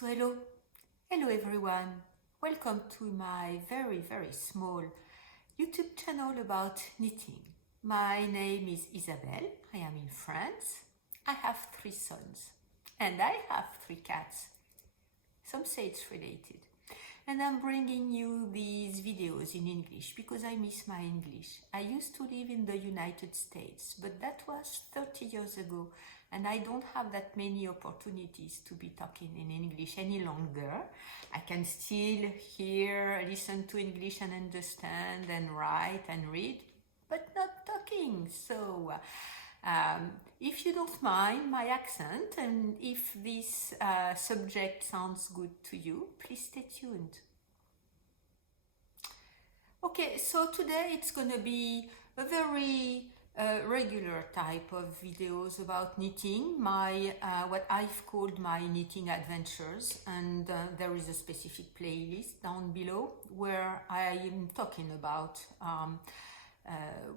So hello everyone. Welcome to my very small YouTube channel about knitting. My name is Isabelle. I am in France. I have 3 sons and I have 3 cats. Some say it's related. And I'm bringing you these videos in English because I miss my English. I used to live in the United States, but that was 30 years ago, and I don't have that many opportunities to be talking in English any longer. I can still hear, listen to English and understand and write and read, but not talking. So if you don't mind my accent, and if this subject sounds good to you, please stay tuned. Okay, so today it's gonna be a very regular type of videos about knitting, my what I've called my knitting adventures, and there is a specific playlist down below where I am talking about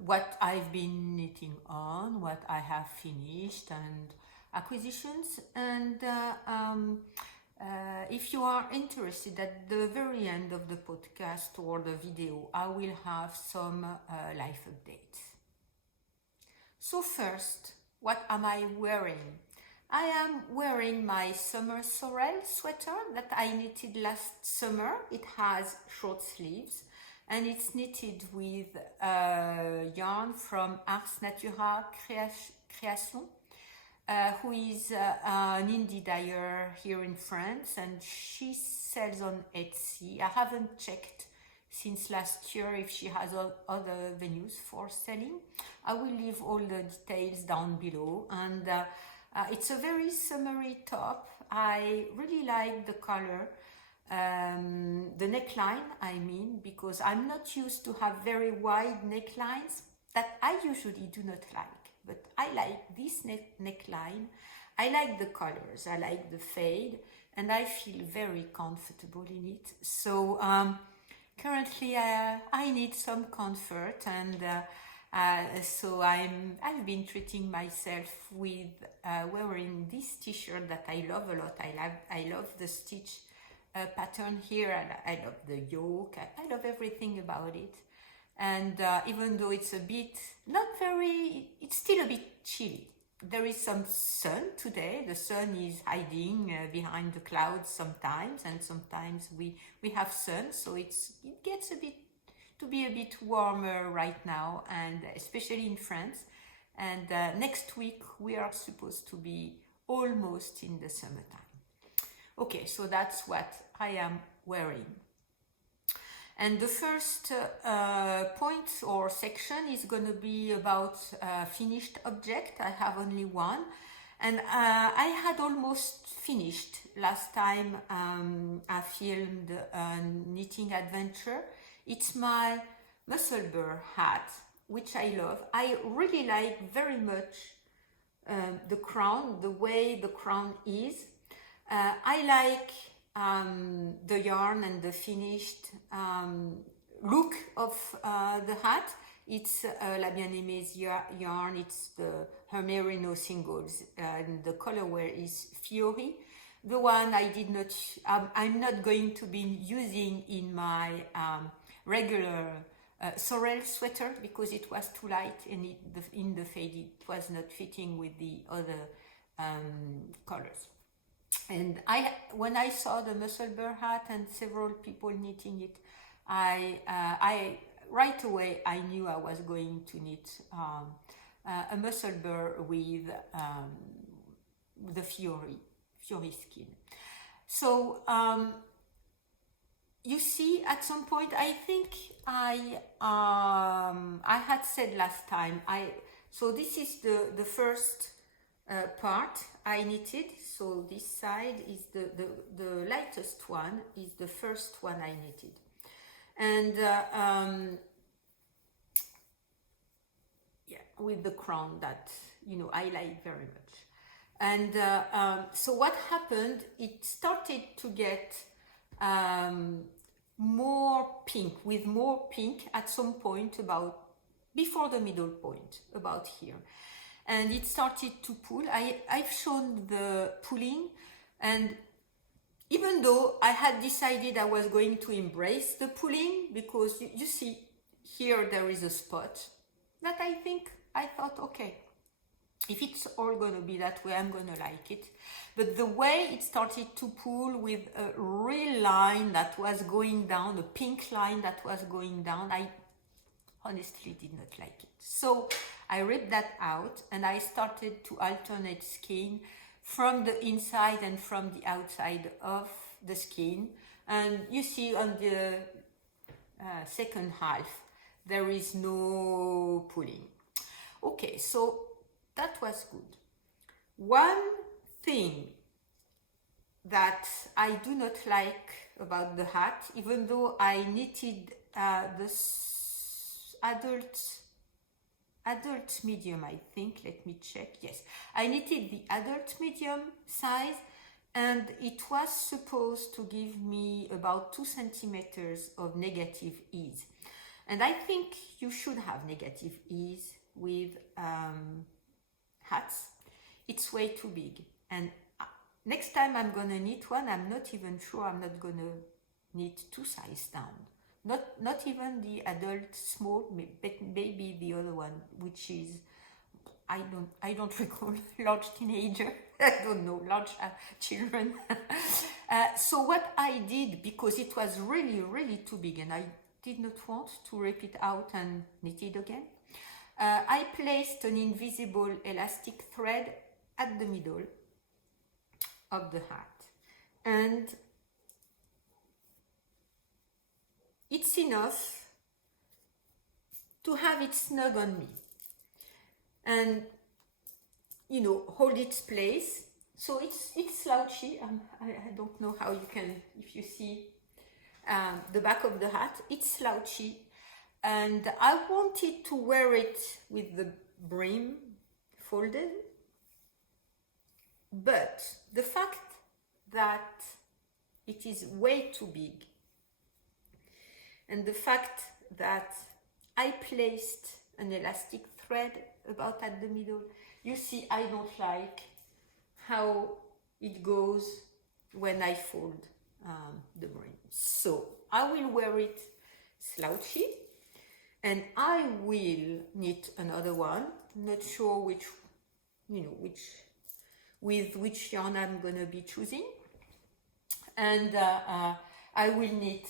what I've been knitting on, what I have finished, and acquisitions. And if you are interested, at the very end of the podcast or the video, I will have some life updates. So first, what am I wearing? I am wearing my summer sorrel sweater that I knitted last summer. It has short sleeves, and it's knitted with yarn from Ars Natura Création, who is an indie dyer here in France, and she sells on Etsy. I haven't checked since last year if she has other venues for selling. I will leave all the details down below, and it's a very summery top. I really like the color. The neckline, I mean, because I'm not used to have very wide necklines that I usually do not like, but I like this neckline. I like the colors, I like the fade, and I feel very comfortable in it. So currently I need some comfort, and so I've been treating myself with wearing this t-shirt that I love a lot. I love the stitch pattern here, and I love the yoke. I love everything about it. And even though it's a bit it's still a bit chilly. There is some sun today. The sun is hiding behind the clouds sometimes, and sometimes we have sun, so it gets to be a bit warmer right now, and especially in France. And next week we are supposed to be almost in the summertime. Okay, so that's what I am wearing. And the first point or section is going to be about finished object. I have only one, and I had almost finished last time I filmed a knitting adventure. It's my musselburr hat, which I love. I really like very much the crown, the way the crown is. I like the yarn and the finished look of the hat. It's La Bien-Aimée yarn. It's her merino singles, and the colorway is Fiori. The one I did not, I'm not going to be using in my regular sorrel sweater because it was too light, and in the fade it was not fitting with the other colors. And when I saw the musselburr hat and several people knitting it, I right away I knew I was going to knit a musselburr with the Fiori skin. So you see, at some point, I think I had said last time, so this is the first part I knitted. So this side is the lightest one, is the first one I knitted, and yeah, with the crown that I like very much. And so what happened? It started to get more pink, with more pink at some point, about before the middle point, about here. And it started to pull. I've shown the pulling, and even though I had decided I was going to embrace the pulling, because you see here there is a spot that I thought, okay, if it's all going to be that way, I'm going to like it. But the way it started to pull with a real line that was going down, a pink line that was going down, I honestly did not like it. So I ripped that out and I started to alternate skein from the inside and from the outside of the skein. And you see on the second half, there is no pulling. Okay, so that was good. One thing that I do not like about the hat, even though I knitted this adult medium, I think, let me check, yes, I knitted the adult medium size, and it was supposed to give me about 2 centimeters of negative ease. And I think you should have negative ease with hats. It's way too big, and next time I'm gonna knit one, I'm not even sure I'm not gonna knit 2 sizes down. Not even the adult small, but maybe the other one, which is, I don't recall, large teenager, I don't know, large children. So what I did, because it was really too big and I did not want to rip it out and knit it again, I placed an invisible elastic thread at the middle of the hat, and it's enough to have it snug on me and, you know, hold its place. So it's slouchy. I don't know how you can, if you see the back of the hat, it's slouchy, and I wanted to wear it with the brim folded, but the fact that it is way too big, and the fact that I placed an elastic thread about at the middle, you see, I don't like how it goes when I fold the brim. So I will wear it slouchy, and I will knit another one, not sure which, with which yarn I'm gonna be choosing, and I will knit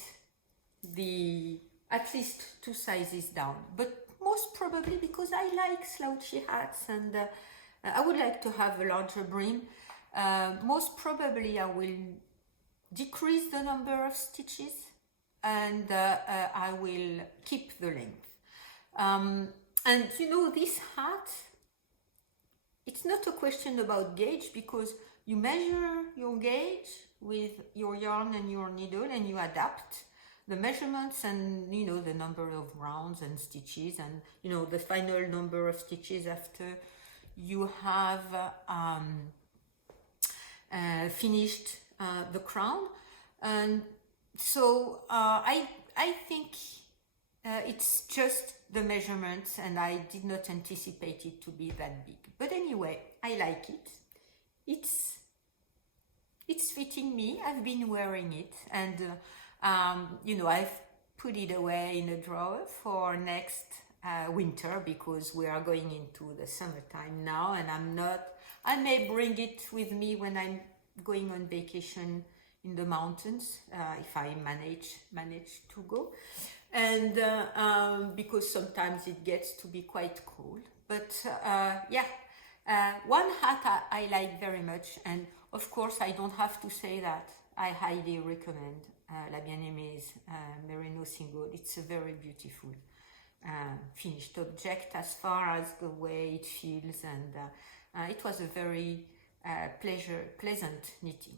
the at least 2 sizes down, but most probably, because I like slouchy hats and I would like to have a larger brim, most probably I will decrease the number of stitches, and I will keep the length. And you know, this hat, it's not a question about gauge, because you measure your gauge with your yarn and your needle, and you adapt the measurements and, you know, the number of rounds and stitches, and, you know, the final number of stitches after you have finished the crown. And so I think it's just the measurements, and I did not anticipate it to be that big. But anyway, I like it. It's fitting me. I've been wearing it, and you know, I've put it away in a drawer for next winter, because we are going into the summertime now, and I may bring it with me when I'm going on vacation in the mountains, if I manage to go, and because sometimes it gets to be quite cold. But yeah, one hat I like very much, and of course I don't have to say that I highly recommend La Bien-Aimée Merino Single. It's a very beautiful finished object as far as the way it feels, and it was a very pleasant knitting.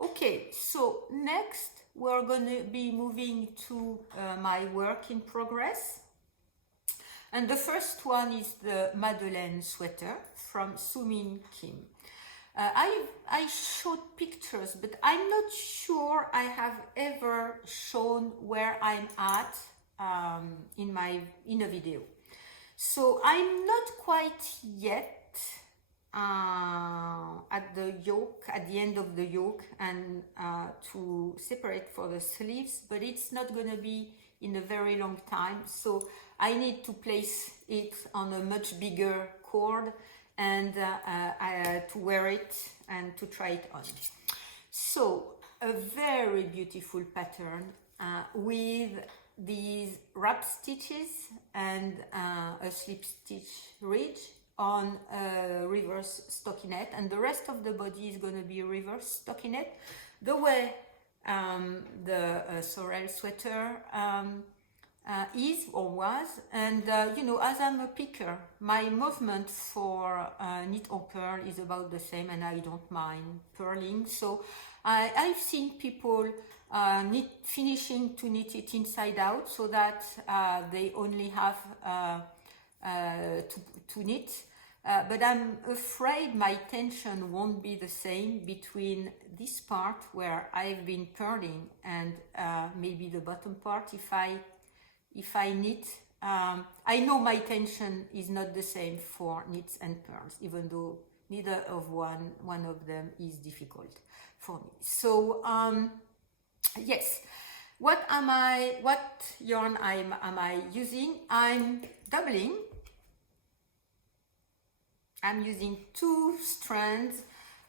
Okay, so next we're going to be moving to my work in progress, and the first one is the Madeleine sweater from Sumin Kim. I showed pictures, but I'm not sure I have ever shown where I'm at in a video. So I'm not quite yet at at the yoke, at the end of the yoke, and to separate for the sleeves, but it's not going to be in a very long time, so I need to place it on a much bigger cord and to wear it and to try it on. So a very beautiful pattern with these wrap stitches and a slip stitch ridge on a reverse stockinette, and the rest of the body is going to be reverse stockinette, the way the Sorel sweater is or was. And you know, as I'm a picker, my movement for knit or purl is about the same, and I don't mind purling. So I've seen people finishing to knit it inside out, so that they only have to knit. But I'm afraid my tension won't be the same between this part where I've been purling and maybe the bottom part if I knit. I know my tension is not the same for knits and purls, even though neither of one of them is difficult for me. So yes, what yarn am I using? I'm doubling. I'm using 2 strands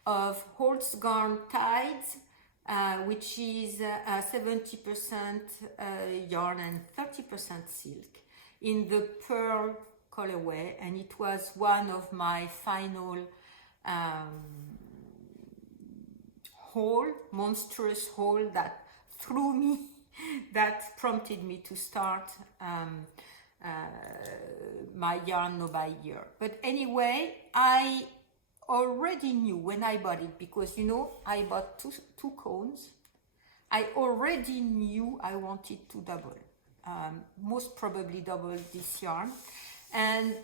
of Holzgarn Tides, which is 70% yarn and 30% silk in the pearl colorway, and it was one of my final monstrous haul that threw me, that prompted me to start my yarn no buy year. But anyway, I already knew when I bought it, because you know, I bought two cones. I already knew I wanted to double, most probably double this yarn. And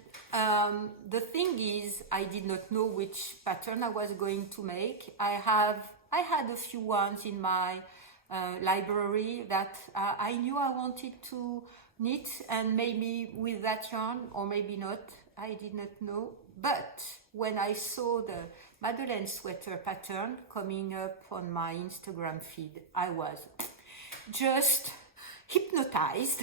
the thing is, I did not know which pattern I was going to make. I had a few ones in my library that I knew I wanted to knit, and maybe with that yarn, or maybe not, I did not know. But when I saw the Madeleine sweater pattern coming up on my Instagram feed, I was just hypnotized.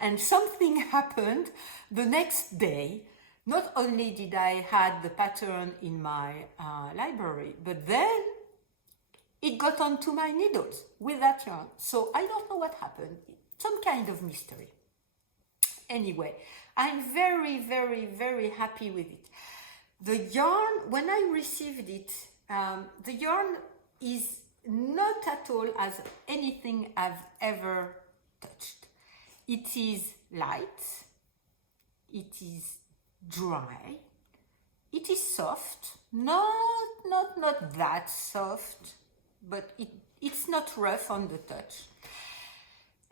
And something happened the next day. Not only did I had the pattern in my library, but then it got onto my needles with that yarn. So I don't know what happened. Some kind of mystery. Anyway, I'm very, very, very happy with it. The yarn, when I received it, the yarn is not at all as anything I've ever touched. It is light, it is dry, it is soft, not that soft, but it's not rough on the touch.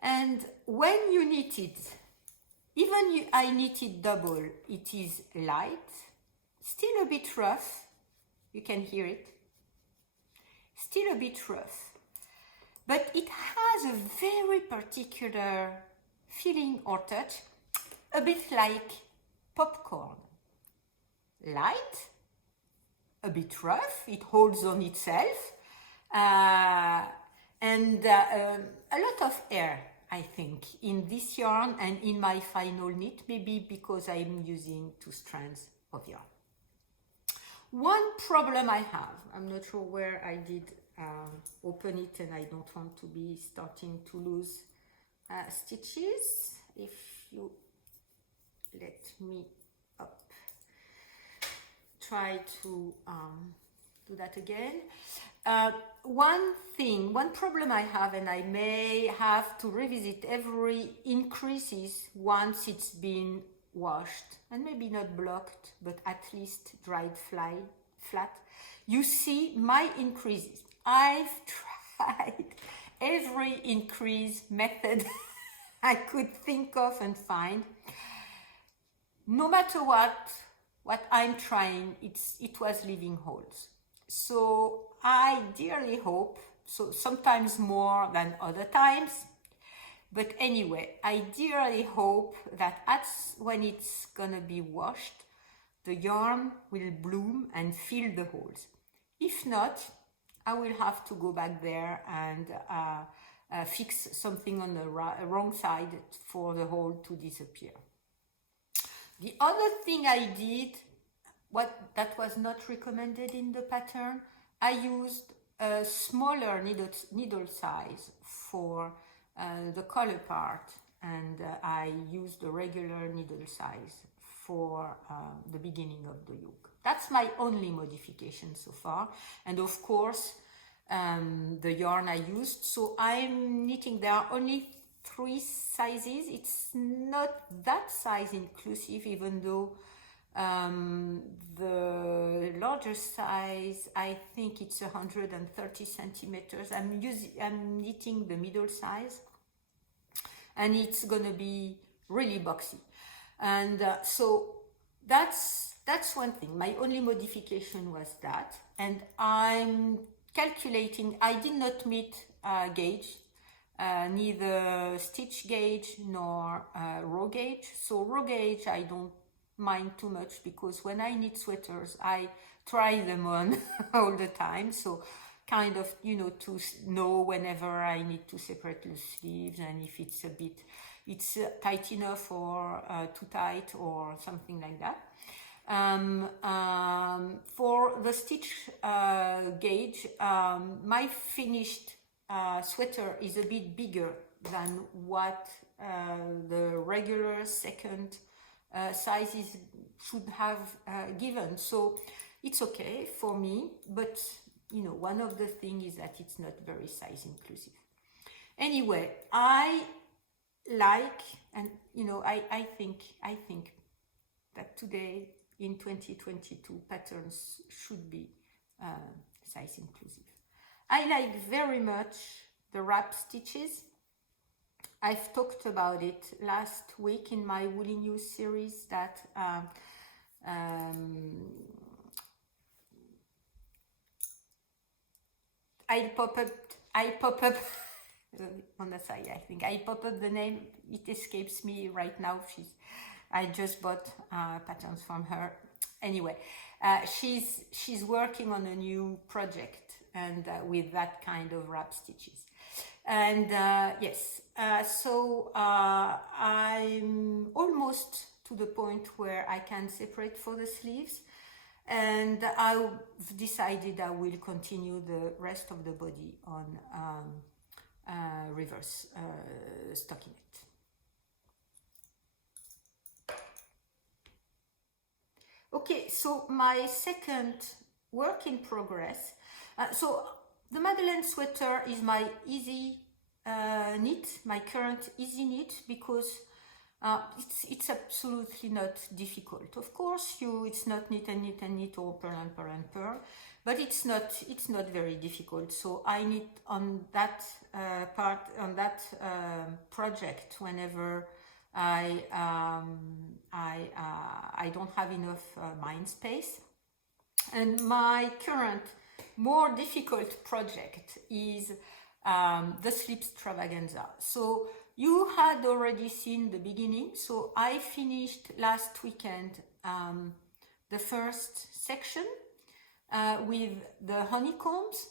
And when you knit it, even I knitted double, it is light, still a bit rough, you can hear it, still a bit rough, but it has a very particular feeling or touch, a bit like popcorn. Light, a bit rough, it holds on itself, and a lot of air, I think, in this yarn and in my final knit, maybe because I'm using 2 strands of yarn. One problem I have, I'm not sure where I did open it, and I don't want to be starting to lose stitches. If you let me try to do that again. One problem I have, and I may have to revisit every increases once it's been washed, and maybe not blocked, but at least dried flat. You see my increases. I've tried every increase method I could think of and find. No matter what I'm trying, it was leaving holes. So I dearly hope, so sometimes more than other times, but anyway, I dearly hope that when it's gonna be washed, the yarn will bloom and fill the holes. If not, I will have to go back there and fix something on the wrong side for the hole to disappear. The other thing I did, that was not recommended in the pattern, I used a smaller needle size for the collar part, and I used a regular needle size for the beginning of the yoke. That's my only modification so far. And of course, the yarn I used. So I'm knitting, there are only 3 sizes. It's not that size inclusive, even though the larger size, I think it's 130 centimeters. I'm knitting the middle size, and it's gonna be really boxy. And so that's one thing. My only modification was that, and I'm calculating. I did not meet gauge, neither stitch gauge nor row gauge. So row gauge I don't mind too much, because when I knit sweaters I try them on all the time, so kind of, you know, to know whenever I need to separate the sleeves, and if it's tight enough or too tight or something like that. For the stitch gauge, my finished sweater is a bit bigger than what the regular second sizes should have given, so it's okay for me. But you know, one of the things is that it's not very size inclusive. Anyway, I like, and you know, I think that today in 2022 patterns should be size inclusive. I like very much the wrap stitches. I've talked about it last week in my Woolly News series, that I pop up on the side. I think I pop up the name. It escapes me right now. I just bought patterns from her. Anyway, she's working on a new project, and with that kind of wrap stitches. And yes, so I'm almost to the point where I can separate for the sleeves, and I've decided I will continue the rest of the body on reverse stockinette. Okay, so my second work in progress. So the Madeleine sweater is my easy knit, my current easy knit, because it's absolutely not difficult. Of course, it's not knit and knit and knit, or purl and purl and purl, but it's not very difficult. So I knit on that part, on that project, whenever I don't have enough mind space. And my current more difficult project is the Sleep Extravaganza. So you had already seen the beginning. So I finished last weekend the first section with the honeycombs.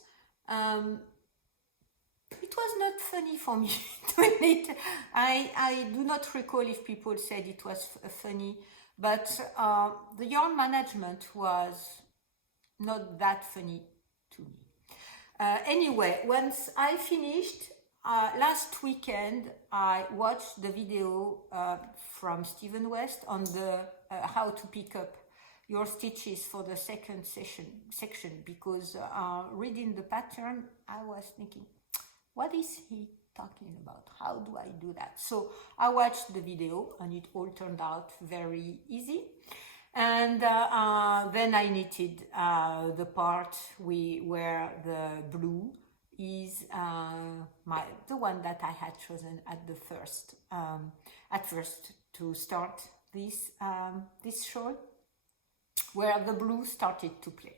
It was not funny for me to knit. I do not recall if people said it was funny, but the yarn management was not that funny to me. Anyway, once I finished, last weekend I watched the video from Stephen West on the how to pick up your stitches for the second section, because reading the pattern I was thinking, what is he talking about? How do I do that? So I watched the video, and it all turned out very easy. And then I knitted the part where the blue is the one that I had chosen at first to start this shawl, where the blue started to play.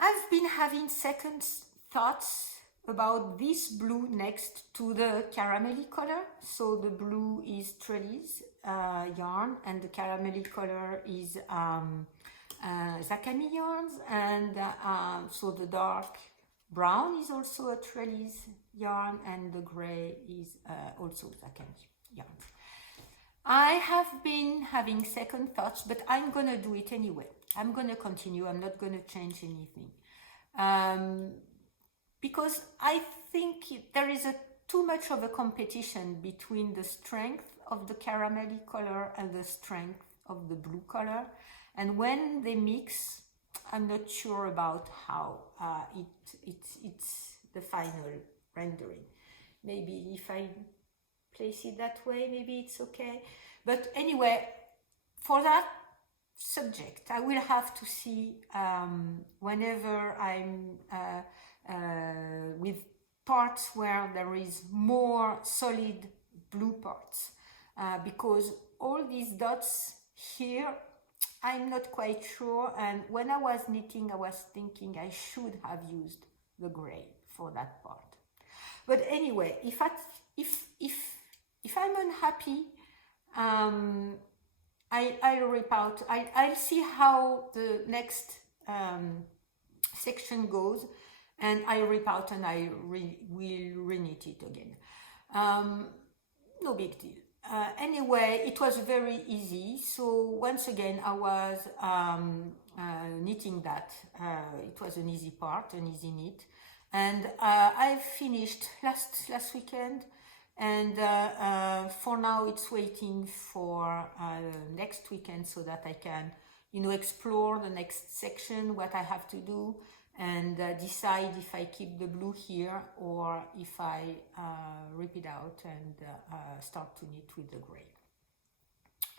I've been having second thoughts about this blue next to the caramelly color. So the blue is trellis, yarn, and the caramelly color is Zakami yarns, and so the dark brown is also a trellis yarn, and the gray is also Zakami yarn. I have been having second thoughts, but I'm gonna do it anyway. I'm gonna continue. I'm not gonna change anything, because I think there is too much of a competition between the strength of the caramelly color and the strength of the blue color, and when they mix, I'm not sure about how it's the final rendering. Maybe if I place it that way, maybe it's okay. But anyway, for that subject, I will have to see whenever I'm with parts where there is more solid blue parts, because all these dots here, I'm not quite sure, and when I was knitting, I was thinking I should have used the gray for that part. But anyway, if I'm unhappy, I'll rip out. I'll see how the next section goes, and I rip out and I will reknit it again. No big deal. Anyway, it was very easy. So once again, I was knitting that. It was an easy part, an easy knit, and I finished last weekend. And for now, it's waiting for next weekend so that I can, explore the next section, what I have to do, and decide if I keep the blue here or if I rip it out and start to knit with the gray.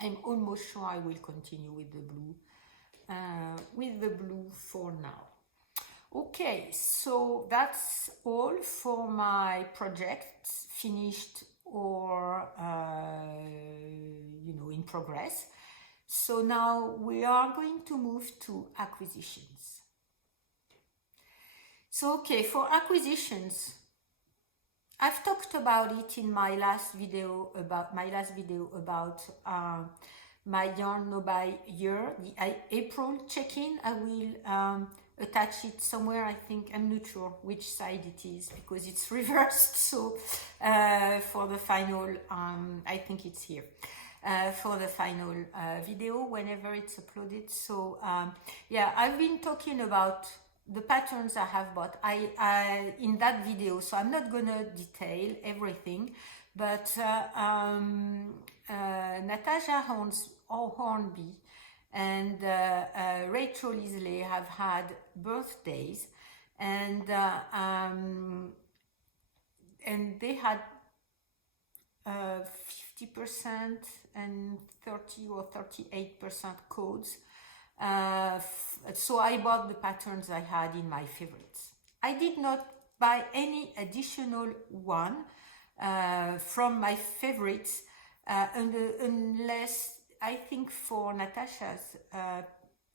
I'm almost sure I will continue with the blue for now. Okay, so that's all for my projects, finished or in progress. So now we are going to move to acquisitions. So okay, for acquisitions, I've talked about it in my last video about my yarn no buy year, the April check-in. I will attach it somewhere. I think, I'm not sure which side it is because it's reversed. So for the final, I think it's here. For the final video whenever it's uploaded. So yeah, I've been talking about the patterns I have bought in that video, so I'm not gonna detail everything, but Natasha Hornby and Rachel Isley have had birthdays, and they had 50% and 30 or 38% codes. So I bought the patterns I had in my favorites. I did not buy any additional one from my favorites unless, I think for Natasha's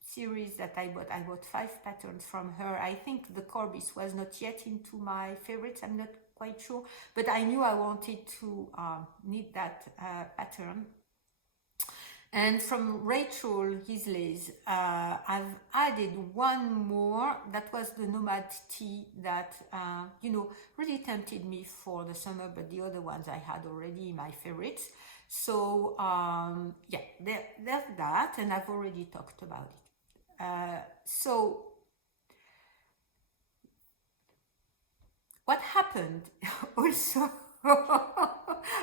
series that I bought 5 patterns from her. I think the Corbis was not yet into my favorites. I'm not quite sure, but I knew I wanted to knit that pattern. And from Rachel Isley's, I've added one more. That was the Nomad Tee that, really tempted me for the summer, but the other ones I had already my favorites. So, yeah, there's that, and I've already talked about it. So, what happened also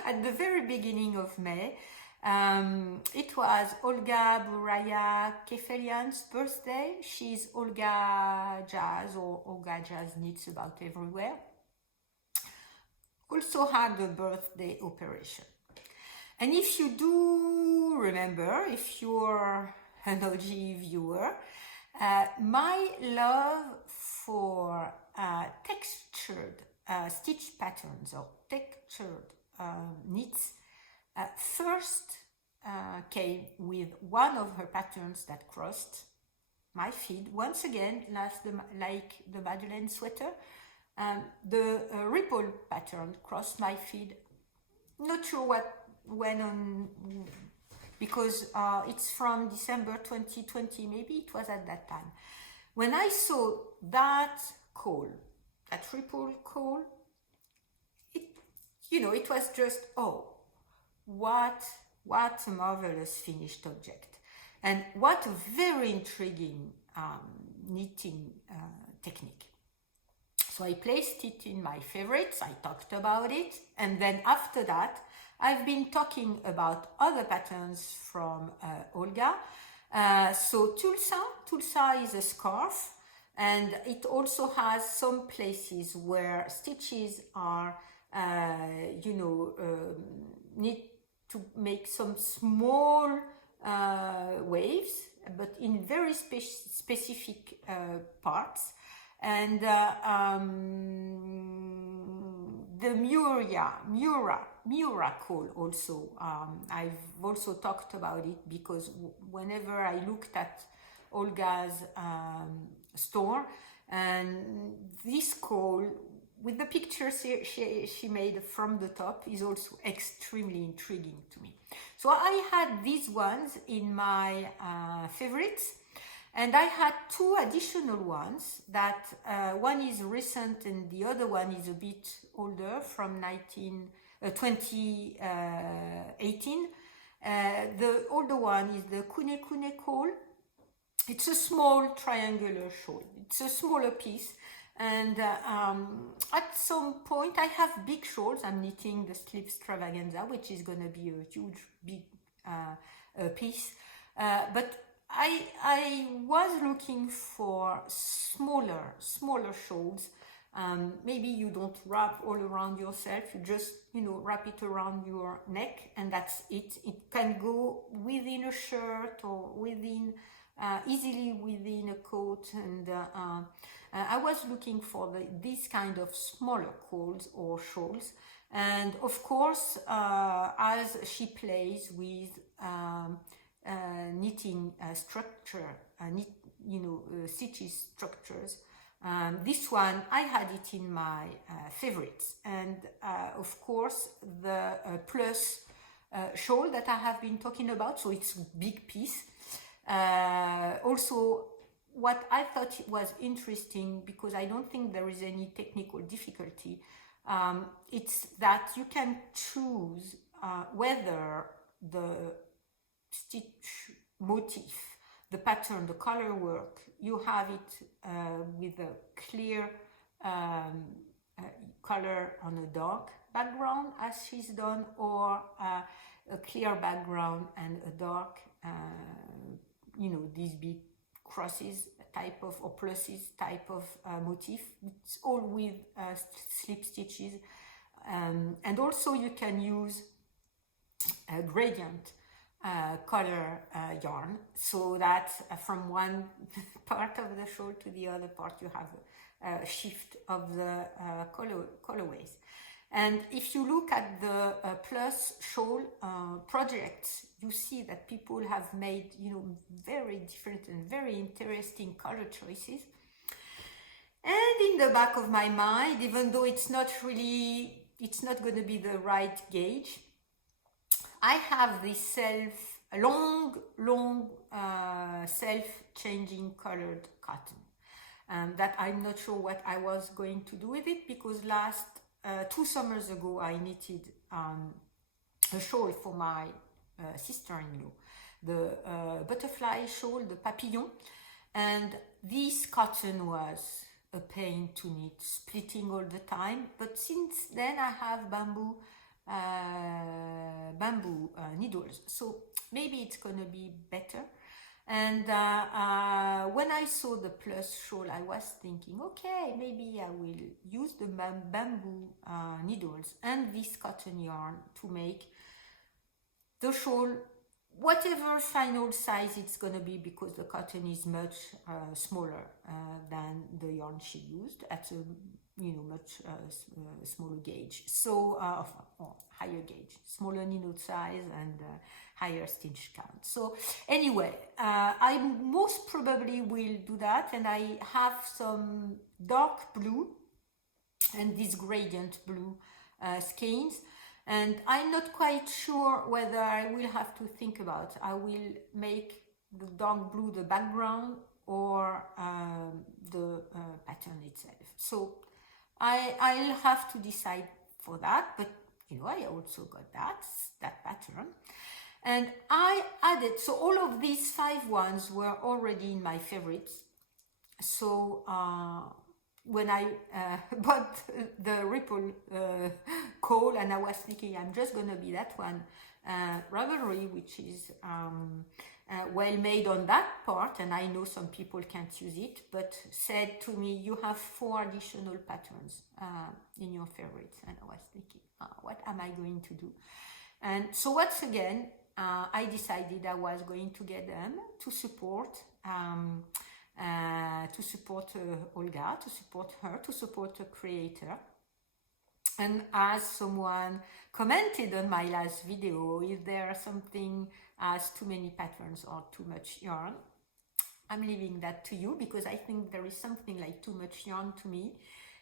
at the very beginning of May, it was Olga Buraya Kefelian's birthday. She's Olga Jazz, or Olga Jazz knits about everywhere. Also had a birthday operation. And if you do remember, if you're an OG viewer, my love for textured stitch patterns or textured knits first came with one of her patterns that crossed my feed. Once again, like the Madeleine sweater, the ripple pattern crossed my feed. Not sure what went on because it's from December 2020, maybe it was at that time. When I saw that caul, that triple caul, it was just, oh, what a marvelous finished object. And what a very intriguing knitting technique. So I placed it in my favorites, I talked about it, and then after that, I've been talking about other patterns from Olga. So Tulsa is a scarf, and it also has some places where stitches are, need to make some small waves, but in very specific parts. And the Miura caul also, I've also talked about it, because whenever I looked at Olga's store, and this caul with the pictures she made from the top is also extremely intriguing to me. So I had these ones in my favorites, and I had two additional ones that one is recent and the other one is a bit older, from 2018. The older one is the Kune caul. It's a small triangular shawl. It's a smaller piece. And at some point, I have big shawls. I'm knitting the Slip Extravaganza, which is going to be a huge, big piece. But I was looking for smaller shawls. Maybe you don't wrap all around yourself. You just, wrap it around your neck, and that's it. It can go within a shirt or easily within a coat, and I was looking for this kind of smaller cauls or shawls. And of course, as she plays with knitting structure, stitches structures, this one, I had it in my favorites. And of course, the plus shawl that I have been talking about, so it's a big piece. Also, what I thought was interesting, because I don't think there is any technical difficulty, it's that you can choose whether the stitch motif, the pattern, the color work, you have it with a clear color on a dark background, as she's done, or a clear background and a dark these big crosses type of, or pluses type of motif. It's all with slip stitches. And also you can use a gradient color yarn, so that from one part of the shawl to the other part you have a shift of the colorways. And if you look at the plus shawl projects, you see that people have made, very different and very interesting color choices. And in the back of my mind, even though it's not going to be the right gauge, I have this long self-changing colored cotton that I'm not sure what I was going to do with it, because 2 summers ago I knitted a shawl for my sister-in-law, the butterfly shawl, the papillon, and this cotton was a pain to knit, splitting all the time. But since then I have bamboo needles, so maybe it's gonna be better. And when I saw the plus shawl, I was thinking, okay, maybe I will use the bamboo needles and this cotton yarn to make the shawl whatever final size it's going to be, because the cotton is much smaller than the yarn she used at a much smaller gauge, so or higher gauge, smaller needle size and higher stitch count. So anyway, I most probably will do that, and I have some dark blue and this gradient blue skeins. And I'm not quite sure whether I will have to think about, I will make the dark blue the background or the pattern itself. So I'll have to decide for that, but I also got that pattern. And I added, so all of these 5 ones were already in my favorites. So when I bought the Ripple call, and I was thinking I'm just gonna be that one, Ravelry, which is well made on that part, and I know some people can't use it, but said to me, you have 4 additional patterns in your favorites. And I was thinking, what am I going to do? And so once again, I decided I was going to get them to support Olga, to support her, to support a creator. And as someone commented on my last video, if there something as too many patterns or too much yarn, I'm leaving that to you, because I think there is something like too much yarn to me.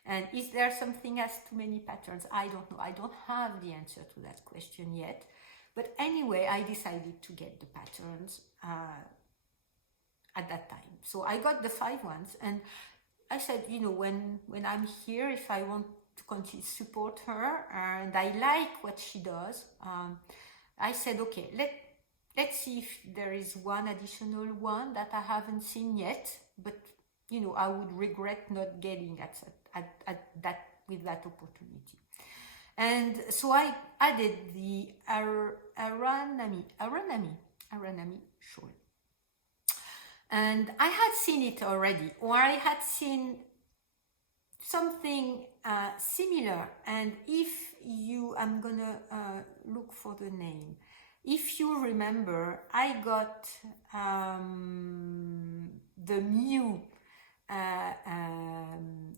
And is there something as too many patterns? I don't know. I don't have the answer to that question yet. But anyway, I decided to get the patterns at that time. So I got the 5 ones, and I said, when I'm here, if I want to continue to support her and I like what she does, I said, okay, let's see if there is one additional one that I haven't seen yet, but I would regret not getting at that with that opportunity. And so I added the Aranami shawl. And I had seen it already, or I had seen something similar. And I'm gonna look for the name. If you remember, I got the Mew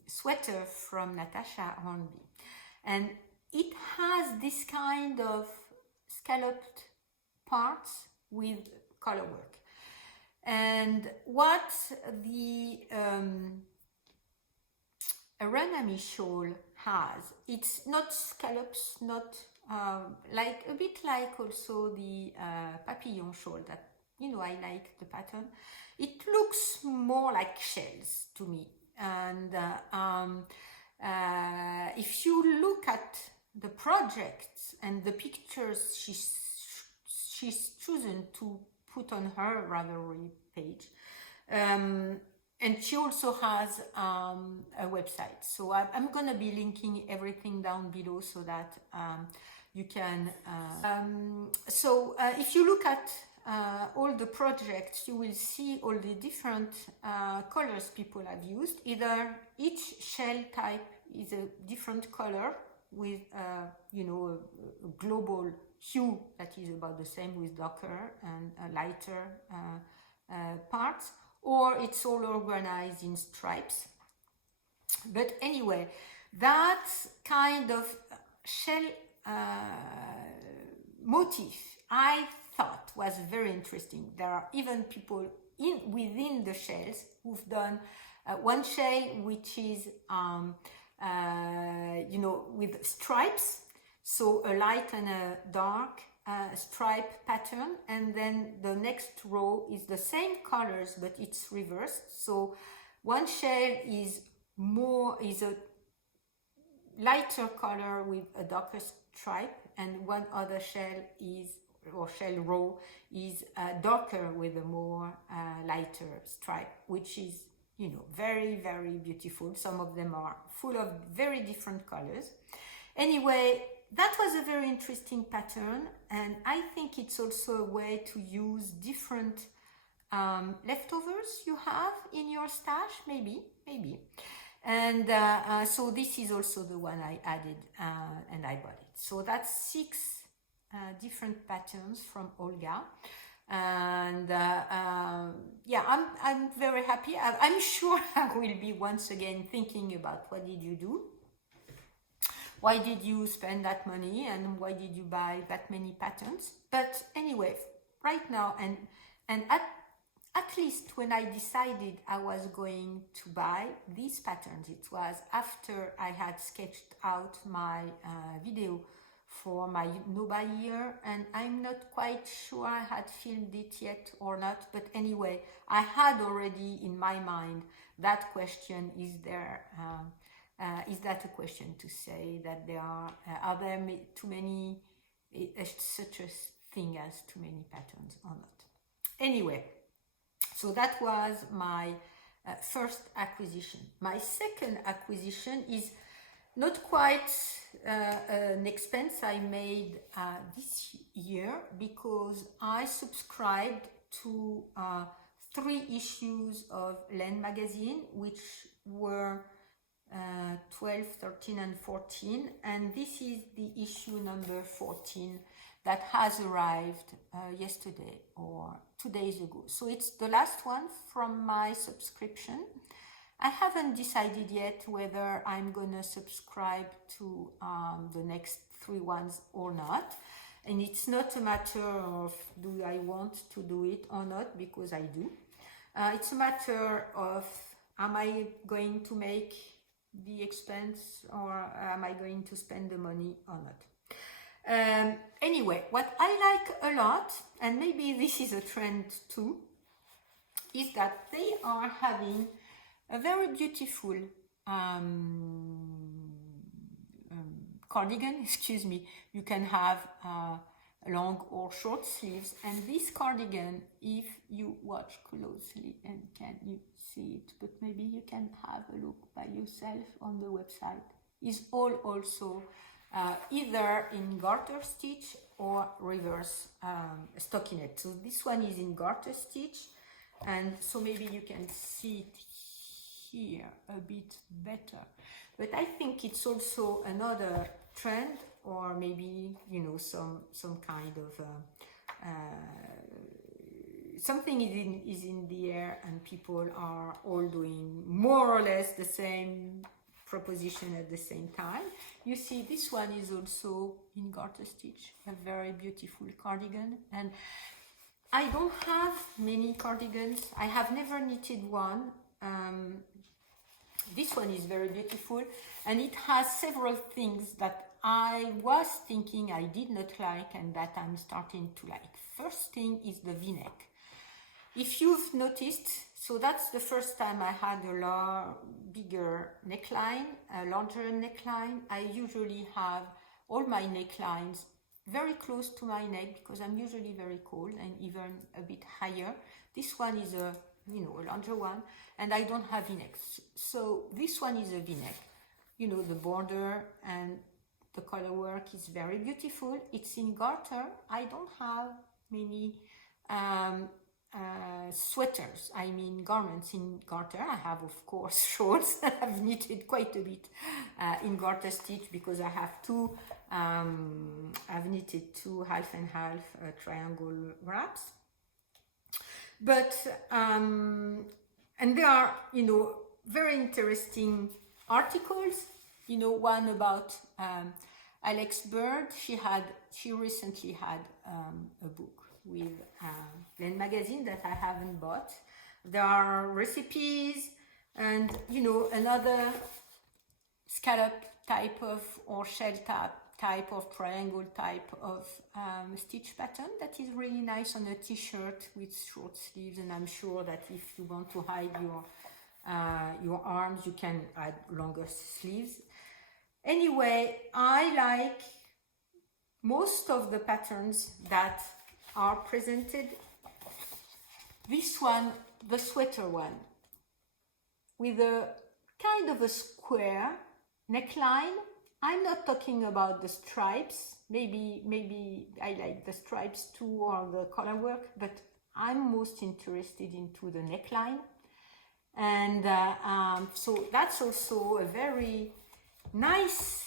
sweater from Natasha Hornby, and it has this kind of scalloped parts with color work. And what the Aranami shawl has, it's not scallops, not like a bit like also the papillon shawl that I like the pattern. It looks more like shells to me. And if you look at the projects and the pictures she's chosen to put on her Ravelry page, and she also has a website. So I'm gonna be linking everything down below so that you can. If you look at all the projects, you will see all the different colors people have used. Either each shell type is a different color with a global hue that is about the same, with darker and lighter parts, or it's all organized in stripes. But anyway, that kind of shell motif I thought was very interesting. There are even people within the shells who've done one shell which is with stripes, so a light and a dark stripe pattern, and then the next row is the same colors but it's reversed. So one shell is a lighter color with a darker stripe, and one other shell shell row is darker with a more lighter stripe, which is very, very beautiful. Some of them are full of very different colors. Anyway, that was a very interesting pattern, and I think it's also a way to use different leftovers you have in your stash, maybe. And so this is also the one I added and I bought it. So that's 6 different patterns from Olga. And yeah, I'm very happy. I'm sure I will be once again thinking about what did you do? Why did you spend that money, and why did you buy that many patterns? But anyway, right now, and at least when I decided I was going to buy these patterns, it was after I had sketched out my video for my Noba year, and I'm not quite sure I had filmed it yet or not, but anyway, I had already in my mind that question: is there is that a question to say that there are there too many, such a thing as too many patterns or not? Anyway, so that was my first acquisition. My second acquisition is not quite an expense I made this year, because I subscribed to 3 issues of Len magazine, which were 12, 13 and 14, and this is the issue number 14 that has arrived yesterday or 2 days ago. So it's the last one from my subscription. I haven't decided yet whether I'm gonna subscribe to the next 3 ones or not. And it's not a matter of do I want to do it or not, because I do. It's a matter of, am I going to make the expense, or am I going to spend the money or not? Anyway, what I like a lot, and maybe this is a trend too, is that they are having a very beautiful cardigan, excuse me. You can have long or short sleeves, and this cardigan, if you watch closely, and can you see it, but maybe you can have a look by yourself on the website, is all also either in garter stitch or reverse stockinette. So this one is in garter stitch, and so maybe you can see it here a bit better. But I think it's also another trend, or maybe, you know, some kind of something is in the air, and people are all doing more or less the same proposition at the same time. You see, this one is also in garter stitch, a very beautiful cardigan. And I don't have many cardigans. I have never knitted one. This one is very beautiful, and it has several things that I was thinking I did not like and that I'm starting to like. First thing is the V-neck. If you've noticed, so that's the first time I had a bigger neckline, a larger neckline. I usually have all my necklines very close to my neck, because I'm usually very cold, and even a bit higher. This one is a larger one, and I don't have V-necks. So this one is a V-neck. You know, the border and the color work is very beautiful. It's in garter. I don't have many sweaters, I mean garments in garter. I have, of course, shorts. I've knitted quite a bit in garter stitch, because I have two, I've knitted 2 half and half triangle wraps. But, and there are, you know, very interesting articles, you know, one about Alex Bird. She recently had a book with Len magazine that I haven't bought. There are recipes, and, you know, another scallop type of, or shell type of triangle type of stitch pattern that is really nice on a t-shirt with short sleeves. And I'm sure that if you want to hide your arms, you can add longer sleeves. Anyway, I like most of the patterns that are presented. This one, the sweater one, with a kind of a square neckline. I'm not talking about the stripes. Maybe I like the stripes too, or the color work, but I'm most interested into the neckline. And so that's also a very nice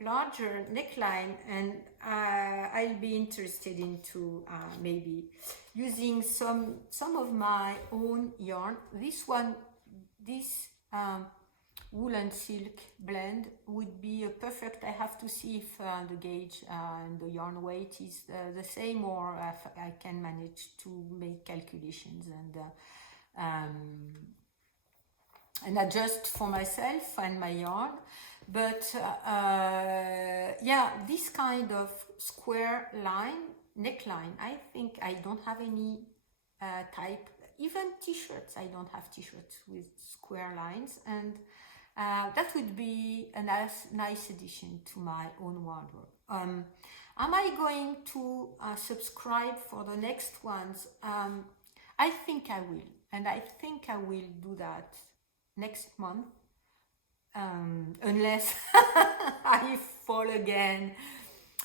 larger neckline, and I'll be interested into maybe using some of my own yarn. This wool and silk blend would be a perfect. I have to see if the gauge and the yarn weight is the same, or if I can manage to make calculations and adjust for myself and my yarn. But yeah, this kind of square line neckline, I think I don't have any type. Even t-shirts, I don't have t-shirts with square lines, and that would be a nice addition to my own wardrobe. Am I going to subscribe for the next ones? I think I will, and I think I will do that next month, unless I fall again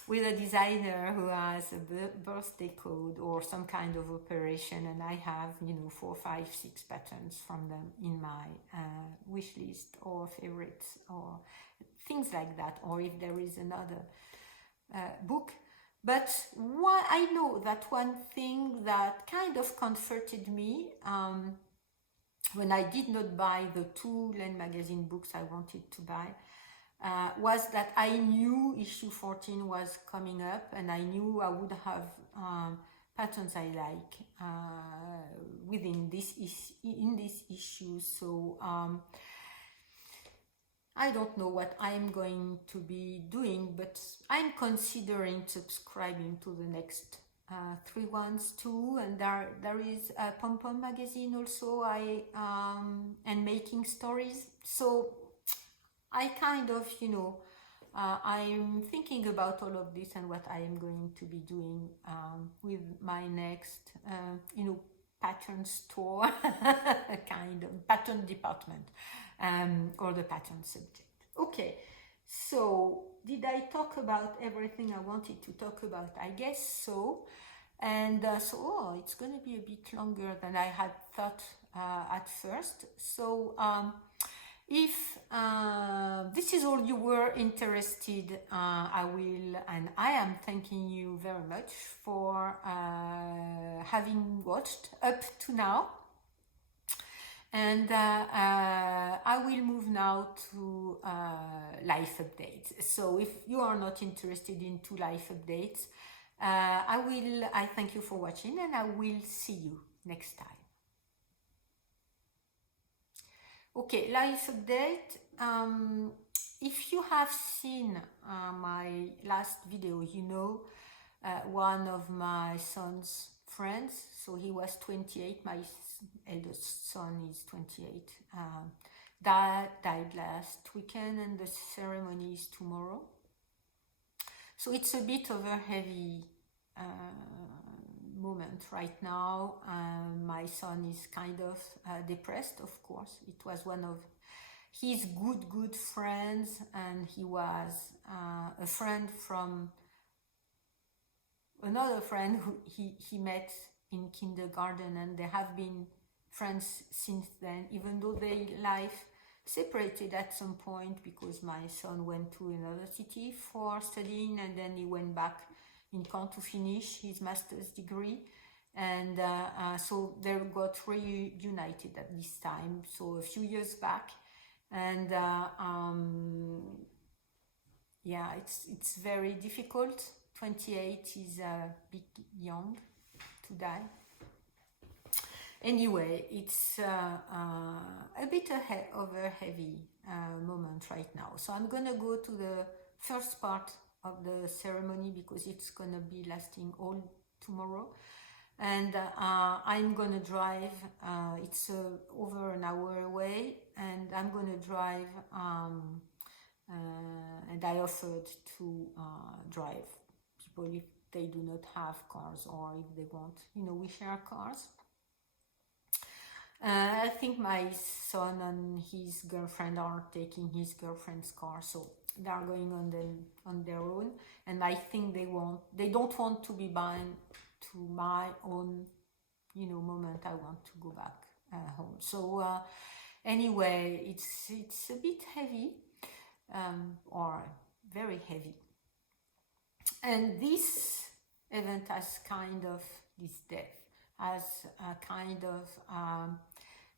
with a designer who has a birthday code or some kind of operation, and I have, you know, 4, 5, 6 patterns from them in my wish list or favorites or things like that, or if there is another book. But I know that one thing that kind of comforted me when I did not buy the 2 Len magazine books I wanted to buy, was that I knew issue 14 was coming up, and I knew I would have patterns I like within this issue. So I don't know what I'm going to be doing, but I'm considering subscribing to the next 3 ones too. And there is a Pom Pom magazine also, and Making Stories. So I kind of, you know, I'm thinking about all of this and what I am going to be doing with my next, you know, pattern store, kind of pattern department, or the pattern subject. Okay, so did I talk about everything I wanted to talk about? I guess so. And so it's going to be a bit longer than I had thought at first. So if this is all you were interested, I will, and I am thanking you very much for having watched up to now. And I will move now to life updates. So if you are not interested in 2 life updates, I thank you for watching, and I will see you next time. Okay, life update. If you have seen my last video, you know one of my son's friends, so he was 28, my eldest son is 28, died last weekend, and the ceremony is tomorrow. So it's a bit of a heavy moment right now. My son is kind of depressed, of course. It was one of his good friends, and he was a friend from another friend who he met in kindergarten, and they have been friends since then, even though their life separated at some point because my son went to another city for studying, and then he went back in Caen to finish his master's degree, and so they got reunited at this time, so a few years back. And yeah, it's very difficult. 28 is a bit young to die. Anyway, it's a bit of a heavy moment right now. So I'm gonna go to the first part of the ceremony because it's gonna be lasting all tomorrow. And I'm gonna drive, it's over an hour away, and I'm gonna drive, and I offered to drive people if they do not have cars, or if they want, you know, we share cars. I think my son and his girlfriend are taking his girlfriend's car, so they are going on their own, and I think they don't want to be bound to my own, you know, moment. I want to go back home. So anyway, it's a bit heavy, or very heavy, and this event has kind of, this death has kind of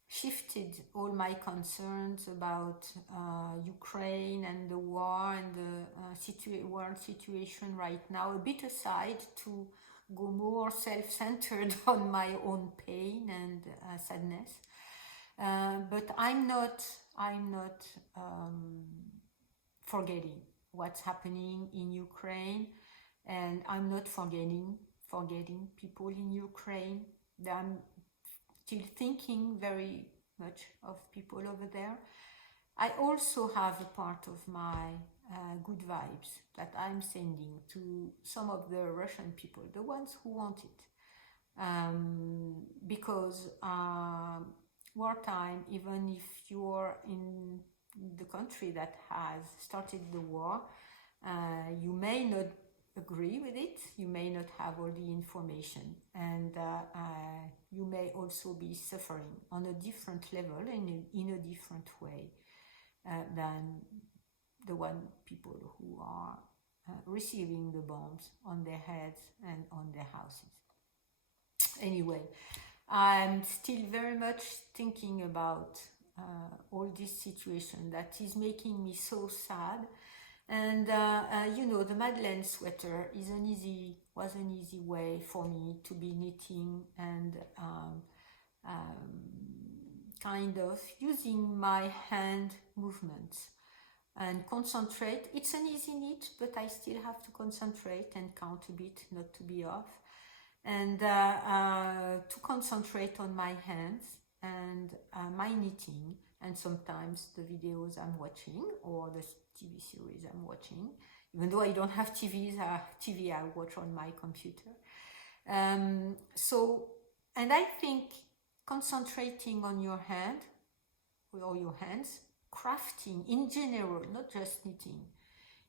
shifted all my concerns about Ukraine and the war and the world situation right now a bit aside, to go more self-centered on my own pain and sadness. But I'm not forgetting what's happening in Ukraine, and I'm not forgetting people in Ukraine. I'm still thinking very much of people over there. I also have a part of my good vibes that I'm sending to some of the Russian people, the ones who want it. Because wartime, even if you're in the country that has started the war, you may not agree with it, you may not have all the information, and you may also be suffering on a different level and in a different way than the one people who are receiving the bombs on their heads and on their houses. Anyway, I'm still very much thinking about all this situation that is making me so sad. And you know, the Madeleine sweater was an easy way for me to be knitting and kind of using my hand movements and concentrate. It's an easy knit, but I still have to concentrate and count a bit, not to be off, and to concentrate on my hands and my knitting, and sometimes the videos I'm watching or the TV series I'm watching, even though I don't have TV I watch on my computer. And I think concentrating on your hand or your hands, crafting in general, not just knitting,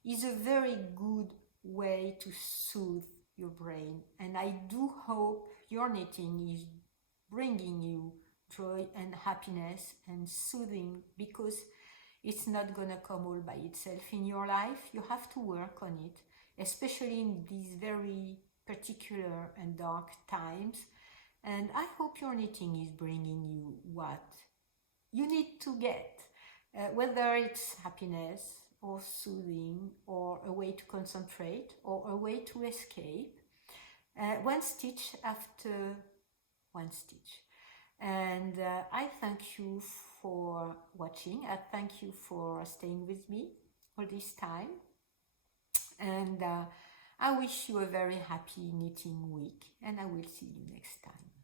is a very good way to soothe your brain. And I do hope your knitting is bringing you joy and happiness and soothing, because it's not gonna come all by itself in your life. You have to work on it, especially in these very particular and dark times. And I hope your knitting is bringing you what you need to get, whether it's happiness or soothing or a way to concentrate or a way to escape, one stitch after one stitch. And I thank you for watching. I thank you for staying with me all this time. And I wish you a very happy knitting week, and I will see you next time.